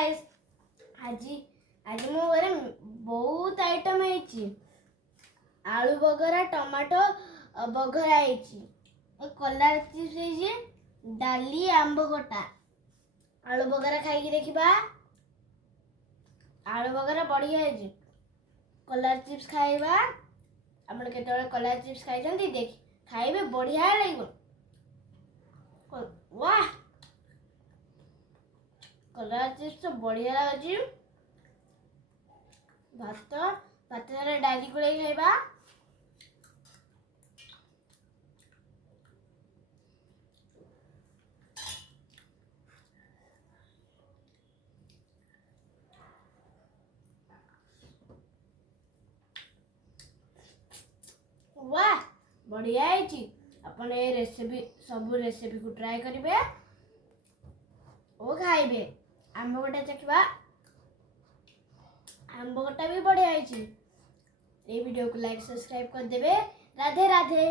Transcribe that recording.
Guys आज आज मो घरे बहुत आइटम है। आलू बघरा टमाटो बघरा है, कलर चिप्स है, डाली आंब खटा। आलू बघरा खाई देखा। आलू बघरा बढ़िया है। कलर चिप्स खाइबा। आप केतबेले कलर चिप्स खाई देख खाइबे बढ़िया लगे। वाह कलर चिप्स तो बढ़िया लगे। भात भात डाली गुड़े खाइबा। वाह बढ़िया है। अपन ये रेसिपी सब रेसिपी को ट्राई करेंगे और खाइबे। आंब खटा चखा। आंब खटा भी बढ़िया है। ये वीडियो को लाइक सब्सक्राइब कर देबे। राधे राधे।